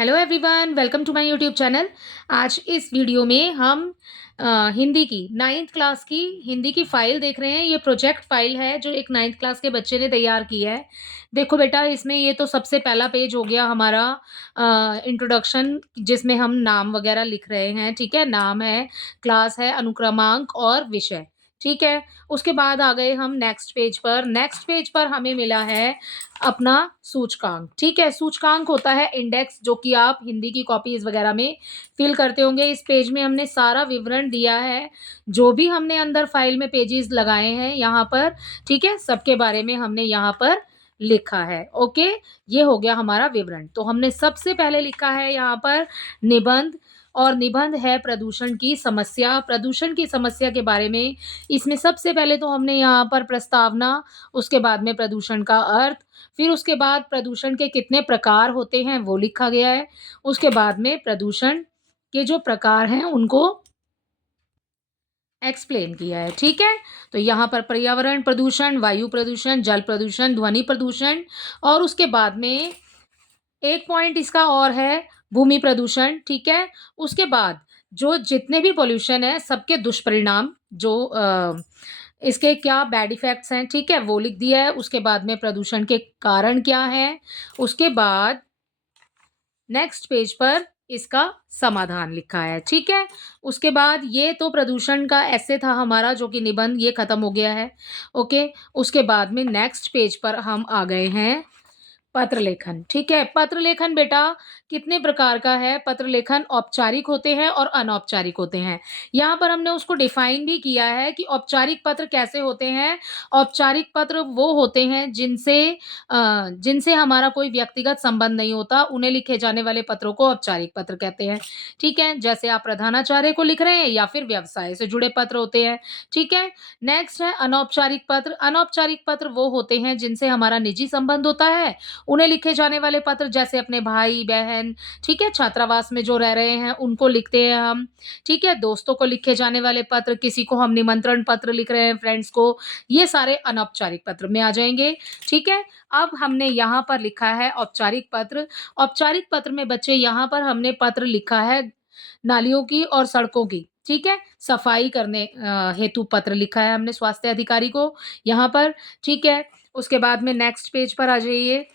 Hello everyone, welcome to my YouTube channel. आज इस video में हम हिंदी की 9th क्लास की हिंदी की फ़ाइल देख रहे हैं। ये प्रोजेक्ट फ़ाइल है जो एक 9th क्लास के बच्चे ने तैयार की है। देखो बेटा, इसमें ये तो सबसे पहला पेज हो गया हमारा इंट्रोडक्शन, जिसमें हम नाम वगैरह लिख रहे हैं। ठीक है, नाम है, क्लास है, अनुक्रमांक और विषय। ठीक है, उसके बाद आ गए हम नेक्स्ट पेज पर। नेक्स्ट पेज पर हमें मिला है अपना सूचकांक। ठीक है, सूचकांक होता है इंडेक्स, जो कि आप हिंदी की कॉपीज वगैरह में फिल करते होंगे। इस पेज में हमने सारा विवरण दिया है, जो भी हमने अंदर फाइल में पेजेस लगाए हैं यहाँ पर। ठीक है, सबके बारे में हमने यहाँ पर लिखा है। ओके, ये हो गया हमारा विवरण। तो हमने सबसे पहले लिखा है यहाँ पर निबंध, और निबंध है प्रदूषण की समस्या। प्रदूषण की समस्या के बारे में इसमें सबसे पहले तो हमने यहाँ पर प्रस्तावना, उसके बाद में प्रदूषण का अर्थ, फिर उसके बाद प्रदूषण के कितने प्रकार होते हैं वो लिखा गया है। उसके बाद में प्रदूषण के जो प्रकार हैं उनको एक्सप्लेन किया है। ठीक है, तो यहाँ पर पर्यावरण प्रदूषण, वायु प्रदूषण, जल प्रदूषण, ध्वनि प्रदूषण, और उसके बाद में एक पॉइंट इसका और है भूमि प्रदूषण। ठीक है, उसके बाद जो जितने भी पॉल्यूशन है सबके दुष्परिणाम, जो इसके क्या बैड इफेक्ट्स हैं, ठीक है, वो लिख दिया है। उसके बाद में प्रदूषण के कारण क्या है, उसके बाद नेक्स्ट पेज पर इसका समाधान लिखा है। ठीक है, उसके बाद ये तो प्रदूषण का ऐसे था हमारा, जो कि निबंध, ये खत्म हो गया है। ओके, उसके बाद में नेक्स्ट पेज पर हम आ गए हैं पत्र लेखन। ठीक है, पत्र लेखन बेटा कितने प्रकार का है। पत्र लेखन औपचारिक होते हैं और अनौपचारिक होते हैं। यहाँ पर हमने उसको डिफाइन भी किया है कि औपचारिक पत्र कैसे होते हैं। औपचारिक पत्र वो होते हैं जिनसे हमारा कोई व्यक्तिगत संबंध नहीं होता, उन्हें लिखे जाने वाले पत्रों को औपचारिक पत्र कहते हैं। ठीक है, जैसे आप प्रधानाचार्य को लिख रहे हैं या फिर व्यवसाय से जुड़े पत्र होते हैं। ठीक है, नेक्स्ट है अनौपचारिक पत्र। अनौपचारिक पत्र वो होते हैं जिनसे हमारा निजी संबंध होता है, उन्हें लिखे जाने वाले पत्र, जैसे अपने भाई बहन, ठीक है, छात्रावास में जो रह रहे हैं उनको लिखते हैं हम। ठीक है, दोस्तों को लिखे जाने वाले पत्र, किसी को हम निमंत्रण पत्र लिख रहे हैं फ्रेंड्स को, ये सारे अनौपचारिक पत्र में आ जाएंगे। ठीक है, अब हमने यहाँ पर लिखा है औपचारिक पत्र। औपचारिक पत्र में बच्चे यहाँ पर हमने पत्र लिखा है नालियों की और सड़कों की। ठीक है, सफाई करने हेतु पत्र लिखा है हमने स्वास्थ्य अधिकारी को यहाँ पर। ठीक है, उसके बाद में नेक्स्ट पेज पर आ जाइए।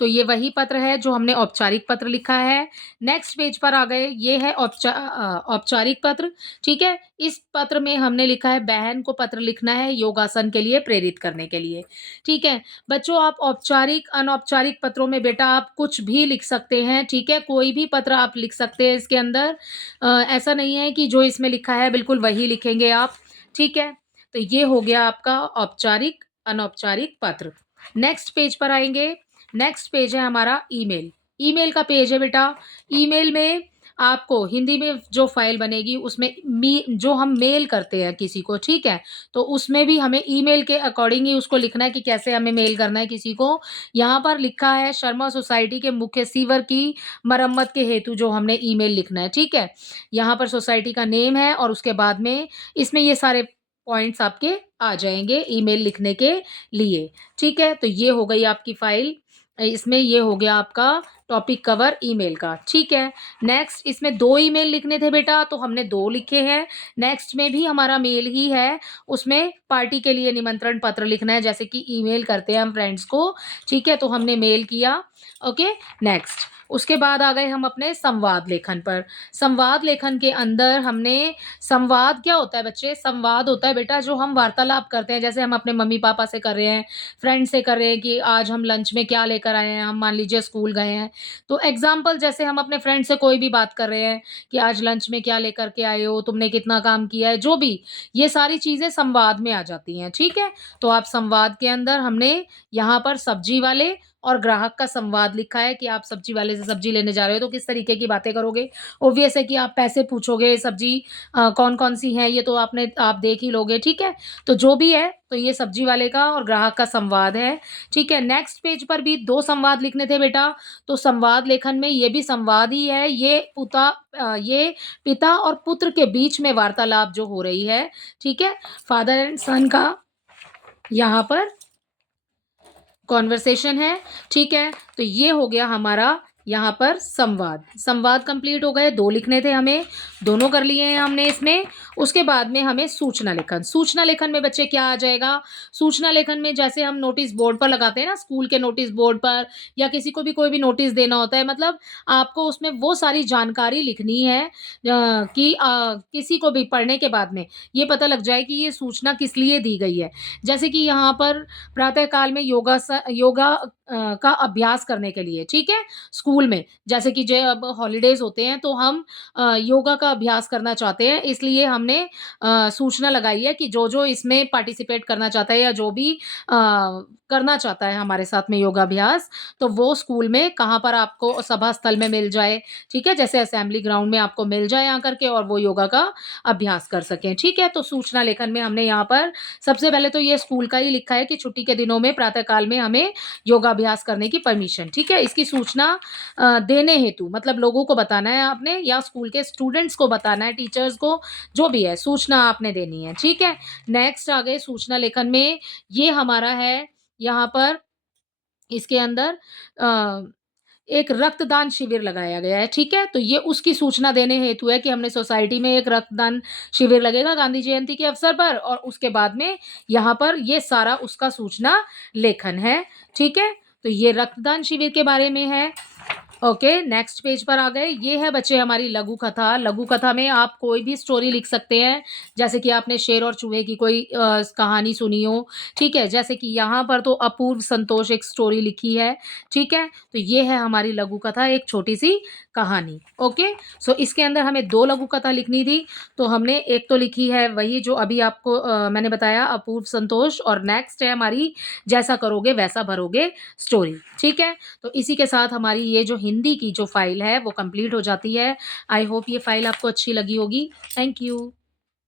तो ये वही पत्र है जो हमने औपचारिक पत्र लिखा है। नेक्स्ट पेज पर आ गए, ये है औपचारिक पत्र। ठीक है, इस पत्र में हमने लिखा है बहन को पत्र लिखना है योगासन के लिए प्रेरित करने के लिए। ठीक है, बच्चों आप औपचारिक अनौपचारिक पत्रों में बेटा आप कुछ भी लिख सकते हैं। ठीक है, कोई भी पत्र आप लिख सकते हैं इसके अंदर। ऐसा नहीं है कि जो इसमें लिखा है बिल्कुल वही लिखेंगे आप। ठीक है, तो ये हो गया आपका औपचारिक अनौपचारिक पत्र। नेक्स्ट पेज पर आएंगे। नेक्स्ट पेज है हमारा ईमेल। ईमेल का पेज है बेटा। ईमेल में आपको हिंदी में जो फाइल बनेगी उसमें जो हम मेल करते हैं किसी को, ठीक है, तो उसमें भी हमें ईमेल के अकॉर्डिंग ही उसको लिखना है कि कैसे हमें मेल करना है किसी को। यहाँ पर लिखा है शर्मा सोसाइटी के मुख्य सीवर की मरम्मत के हेतु जो हमने ईमेल लिखना है। ठीक है, यहाँ पर सोसाइटी का नेम है और उसके बाद में इसमें ये सारे पॉइंट्स आपके आ जाएंगे ईमेल लिखने के लिए। ठीक है, तो ये हो गई आपकी फाइल। इसमें ये हो गया आपका टॉपिक कवर ईमेल का। ठीक है, नेक्स्ट इसमें 2 ईमेल लिखने थे बेटा, तो हमने 2 लिखे हैं। नेक्स्ट में भी हमारा मेल ही है, उसमें पार्टी के लिए निमंत्रण पत्र लिखना है, जैसे कि ईमेल करते हैं हम फ्रेंड्स को। ठीक है, तो हमने मेल किया। ओके, नेक्स्ट उसके बाद आ गए हम अपने संवाद लेखन पर। संवाद लेखन के अंदर हमने, संवाद क्या होता है बच्चे? संवाद होता है बेटा जो हम वार्तालाप करते हैं, जैसे हम अपने मम्मी पापा से कर रहे हैं, फ्रेंड से कर रहे हैं कि आज हम लंच में क्या लेकर आए हैं। हम मान लीजिए स्कूल गए हैं, तो एग्जाम्पल जैसे हम अपने फ्रेंड से कोई भी बात कर रहे हैं कि आज लंच में क्या लेकर के आए हो, तुमने कितना काम किया है, जो भी, ये सारी चीज़ें संवाद में आ जाती हैं। ठीक है, तो आप संवाद के अंदर हमने यहाँ पर सब्जी वाले और ग्राहक का संवाद लिखा है कि आप सब्जी वाले से सब्जी लेने जा रहे हो तो किस तरीके की बातें करोगे। ऑब्वियस है कि आप पैसे पूछोगे, सब्जी कौन कौन सी है ये तो आप देख ही लोगे। ठीक है, तो जो भी है, तो ये सब्जी वाले का और ग्राहक का संवाद है। ठीक है, नेक्स्ट पेज पर भी 2 संवाद लिखने थे बेटा, तो संवाद लेखन में ये भी संवाद ही है। ये पिता और पुत्र के बीच में वार्तालाप जो हो रही है, ठीक है, फादर एंड सन का यहाँ पर कॉन्वर्सेशन है। ठीक है, तो ये हो गया हमारा यहाँ पर संवाद, संवाद कंप्लीट हो गए, 2 लिखने थे हमें, दोनों कर लिए हैं हमने इसमें। उसके बाद में हमें सूचना लेखन, सूचना लेखन में बच्चे क्या आ जाएगा, सूचना लेखन में जैसे हम नोटिस बोर्ड पर लगाते हैं ना, स्कूल के नोटिस बोर्ड पर या किसी को भी कोई भी नोटिस देना होता है, मतलब आपको उसमें वो सारी जानकारी लिखनी है कि किसी को भी पढ़ने के बाद में ये पता लग जाए कि ये सूचना किस लिए दी गई है। जैसे कि यहाँ पर प्रातः काल में योगा का अभ्यास करने के लिए, ठीक है? स्कूल में, जैसे कि जो अब हॉलिडेज़ होते हैं तो हम योगा का अभ्यास करना चाहते हैं, इसलिए हमने सूचना लगाई है कि जो-जो इसमें पार्टिसिपेट करना चाहता है या जो भी करना चाहता है हमारे साथ में योगाभ्यास, तो वो स्कूल में कहाँ पर आपको सभा स्थल में मिल जाए, ठीक है? जैसे असेंबली ग्राउंड में आपको मिल जाए आकर के और वो योगा का अभ्यास कर सकें, ठीक है? तो सूचना लेखन में हमने यहाँ पर सबसे पहले तो ये स्कूल का ही लिखा है कि छुट्टी के दिनों में प्रातः काल में हमें योगाभ्यास करने की परमिशन, ठीक है? इसकी सूचना देने हेतु मतलब लोगों को बताना है आपने या स्कूल के स्टूडेंट्स को बताना है, टीचर्स को, जो भी है, सूचना आपने देनी है, ठीक है? नेक्स्ट आ गए सूचना लेखन में, ये हमारा है यहाँ पर इसके अंदर अ, एक रक्तदान शिविर लगाया गया है, ठीक है? तो ये उसकी सूचना देने हेतु है कि हमने सोसाइटी में एक रक्तदान शिविर लगेगा गांधी जयंती के अवसर पर और उसके बाद में यहाँ पर ये सारा उसका सूचना लेखन है, ठीक है? तो ये रक्तदान शिविर के बारे में है। ओके, नेक्स्ट पेज पर आ गए। ये है बच्चे हमारी लघु कथा। लघु कथा में आप कोई भी स्टोरी लिख सकते हैं, जैसे कि आपने शेर और चूहे की कोई कहानी सुनी हो, ठीक है? जैसे कि यहाँ पर तो अपूर्व संतोष एक स्टोरी लिखी है, ठीक है? तो ये है हमारी लघु कथा, एक छोटी-सी कहानी। ओके, सो इसके अंदर हमें 2 लघु कथा लिखनी थी, तो हमने एक तो लिखी है वही जो अभी आपको मैंने बताया अपूर्व संतोष और नेक्स्ट है हमारी जैसा करोगे वैसा भरोगे स्टोरी, ठीक है? तो इसी के साथ हमारी ये जो हिंदी की जो फ़ाइल है वो कंप्लीट हो जाती है। आई होप ये फ़ाइल आपको अच्छी लगी होगी। Thank you.